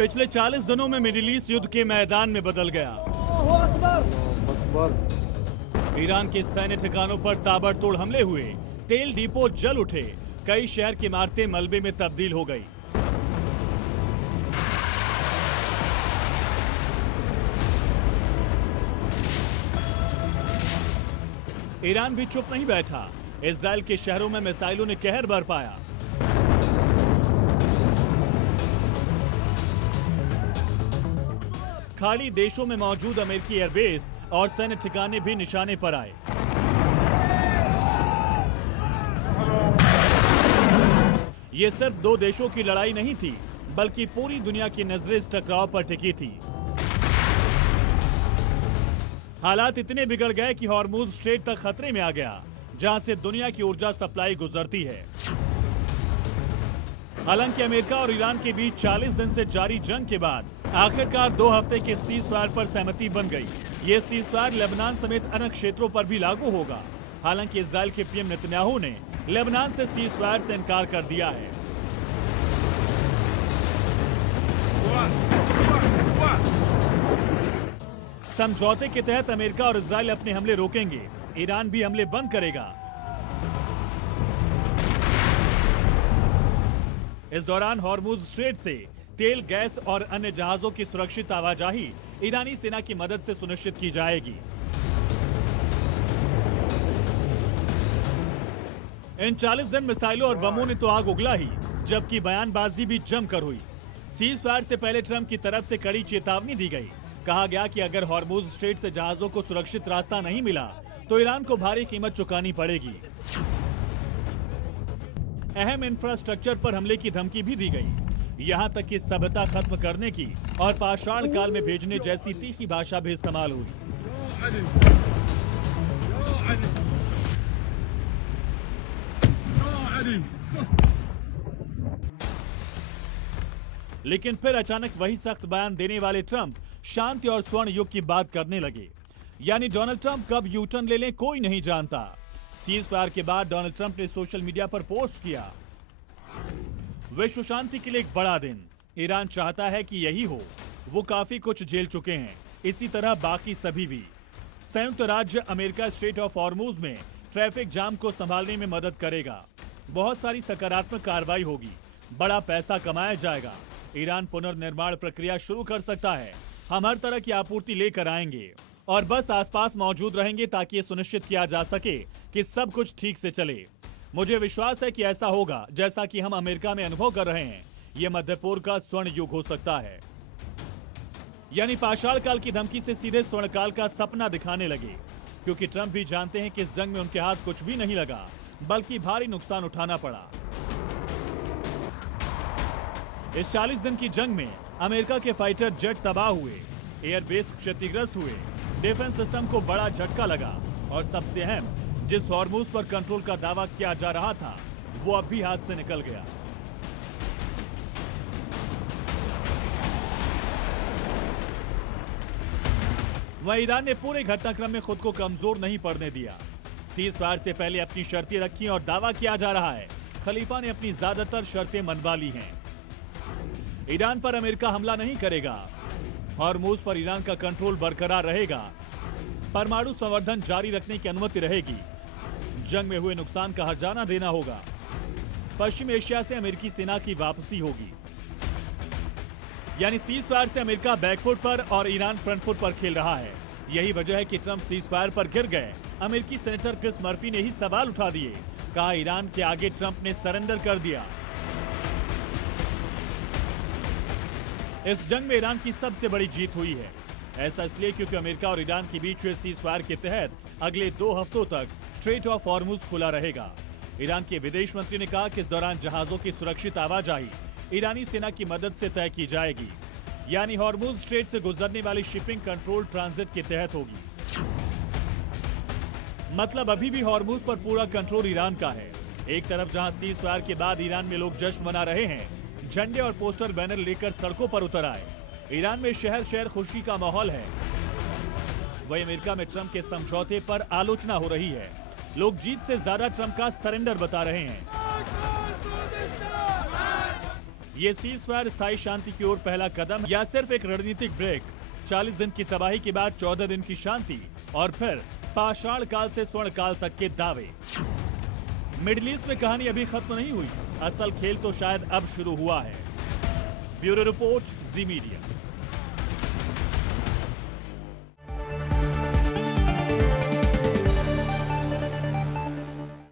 पिछले 40 दिनों में मिडिल ईस्ट युद्ध के मैदान में बदल गया। ईरान के सैन्य ठिकानों पर ताबड़तोड़ हमले हुए, तेल डिपो जल उठे, कई शहर की इमारतें मलबे में तब्दील हो गई। ईरान भी चुप नहीं बैठा। इजराइल के शहरों में मिसाइलों ने कहर बरपाया। खाड़ी देशों में मौजूद अमेरिकी एयरबेस और सैन्य ठिकाने भी निशाने पर आए। ये सिर्फ दो देशों की लड़ाई नहीं थी, बल्कि पूरी दुनिया की नजरें इस टकराव पर टिकी थी। हालात इतने बिगड़ गए कि हॉर्मुज स्ट्रेट तक खतरे में आ गया, जहां से दुनिया की ऊर्जा सप्लाई गुजरती है। हालांकि अमेरिका और ईरान के बीच 40 दिन से जारी जंग के बाद आखिरकार 2 हफ्ते के सीज़फायर पर सहमति बन गई। ये सीज़फायर लेबनान समेत अन्य क्षेत्रों पर भी लागू होगा। हालांकि इजराइल के पीएम नेतन्याहू ने लेबनान से सीज़फायर से इनकार कर दिया है। समझौते के तहत अमेरिका और इजराइल अपने हमले रोकेंगे, ईरान भी हमले बंद करेगा। इस दौरान हॉर्मुज स्ट्रेट से तेल, गैस और अन्य जहाजों की सुरक्षित आवाजाही ईरानी सेना की मदद से सुनिश्चित की जाएगी। इन 40 दिन मिसाइलों और बमों ने तो आग उगला ही, जबकि बयानबाजी भी जमकर हुई। सीज़फायर से पहले ट्रंप की तरफ से कड़ी चेतावनी दी गई। कहा गया कि अगर हॉर्मुज स्ट्रेट से जहाजों को सुरक्षित रास्ता नहीं मिला तो ईरान को भारी कीमत चुकानी पड़ेगी। अहम इंफ्रास्ट्रक्चर पर हमले की धमकी भी दी गई। यहां तक कि सभ्यता खत्म करने की और पाषाण काल में भेजने जैसी तीखी भाषा भी इस्तेमाल हुई। लेकिन फिर अचानक वही सख्त बयान देने वाले ट्रंप शांति और स्वर्ण युग की बात करने लगे। यानी डोनाल्ड ट्रंप कब यू टर्न ले लें कोई नहीं जानता। सीज़फायर के बाद डोनाल्ड ट्रंप ने सोशल मीडिया पर पोस्ट किया, विश्व शांति के लिए एक बड़ा दिन। ईरान चाहता है कि यही हो। वो काफी कुछ झेल चुके हैं, इसी तरह बाकी सभी भी। संयुक्त राज्य अमेरिका स्ट्रेट ऑफ हॉर्मुज में ट्रैफिक जाम को संभालने में मदद करेगा। बहुत सारी सकारात्मक कार्रवाई होगी, बड़ा पैसा कमाया जाएगा। ईरान पुनर्निर्माण प्रक्रिया शुरू कर सकता है। हम हर तरह की आपूर्ति लेकर आएंगे और बस आसपास मौजूद रहेंगे ताकि ये सुनिश्चित किया जा सके कि सब कुछ ठीक से चले। मुझे विश्वास है कि ऐसा होगा जैसा कि हम अमेरिका में अनुभव कर रहे हैं। ये मध्य पूर्व का स्वर्ण युग हो सकता है। यानी पाषाण काल की धमकी से सीधे स्वर्ण काल का सपना दिखाने लगे, क्योंकि ट्रंप भी जानते हैं कि इस जंग में उनके हाथ कुछ भी नहीं लगा, बल्कि भारी नुकसान उठाना पड़ा। इस 40 दिन की जंग में अमेरिका के फाइटर जेट तबाह हुए, एयरबेस क्षतिग्रस्त हुए, डिफेंस सिस्टम को बड़ा झटका लगा और सबसे अहम, जिस हॉर्मुज पर कंट्रोल का दावा किया जा रहा था वो अब भी हाथ से निकल गया। वहीं ईरान ने पूरे घटनाक्रम में खुद को कमजोर नहीं पड़ने दिया। सीज़फायर से पहले अपनी शर्तें रखी और दावा किया जा रहा है खलीफा ने अपनी ज्यादातर शर्तें मनवा ली हैं। ईरान पर अमेरिका हमला नहीं करेगा, हॉर्मुज पर ईरान का कंट्रोल बरकरार रहेगा, परमाणु संवर्धन जारी रखने की अनुमति रहेगी, जंग में हुए नुकसान का हर्जाना देना होगा, पश्चिम एशिया से अमेरिकी सेना की वापसी होगी। यानी सीज़फायर से अमेरिका बैकफुट पर और ईरान फ्रंट फुट पर खेल रहा है। यही वजह है कि ट्रंप सीज़फायर पर गिर गए। अमेरिकी सेनेटर क्रिस मर्फी ने ही सवाल उठा दिए, कहा ईरान के आगे ट्रंप ने सरेंडर कर दिया। इस जंग में ईरान की सबसे बड़ी जीत हुई है। ऐसा इसलिए क्योंकि अमेरिका और ईरान के बीच हुए सीज़फायर के तहत अगले 2 हफ्तों तक स्ट्रेट ऑफ हॉर्मुज खुला रहेगा। ईरान के विदेश मंत्री ने कहा कि इस दौरान जहाजों की सुरक्षित आवाजाही ईरानी सेना की मदद से तय की जाएगी। यानी हॉर्मुज स्ट्रेट से गुजरने वाली शिपिंग कंट्रोल ट्रांजिट के तहत होगी। मतलब अभी भी हॉर्मुज पर पूरा कंट्रोल ईरान का है। एक तरफ जहां सीज़फायर के बाद ईरान में लोग जश्न मना रहे हैं, झंडे और पोस्टर बैनर लेकर सड़कों पर उतर आए, ईरान में शहर शहर खुशी का माहौल है। वहीं अमेरिका में ट्रंप के समझौते पर आलोचना हो रही है। लोग जीत से ज्यादा ट्रंप का सरेंडर बता रहे हैं। ये सीज़फायर स्थायी शांति की ओर पहला कदम या सिर्फ एक रणनीतिक ब्रेक? 40 दिन की तबाही के बाद 14 दिन की शांति और फिर पाषाण काल से स्वर्ण काल तक के दावे। मिडिल ईस्ट में कहानी अभी खत्म नहीं हुई, असल खेल तो शायद अब शुरू हुआ है। ब्यूरो रिपोर्ट, जी मीडिया।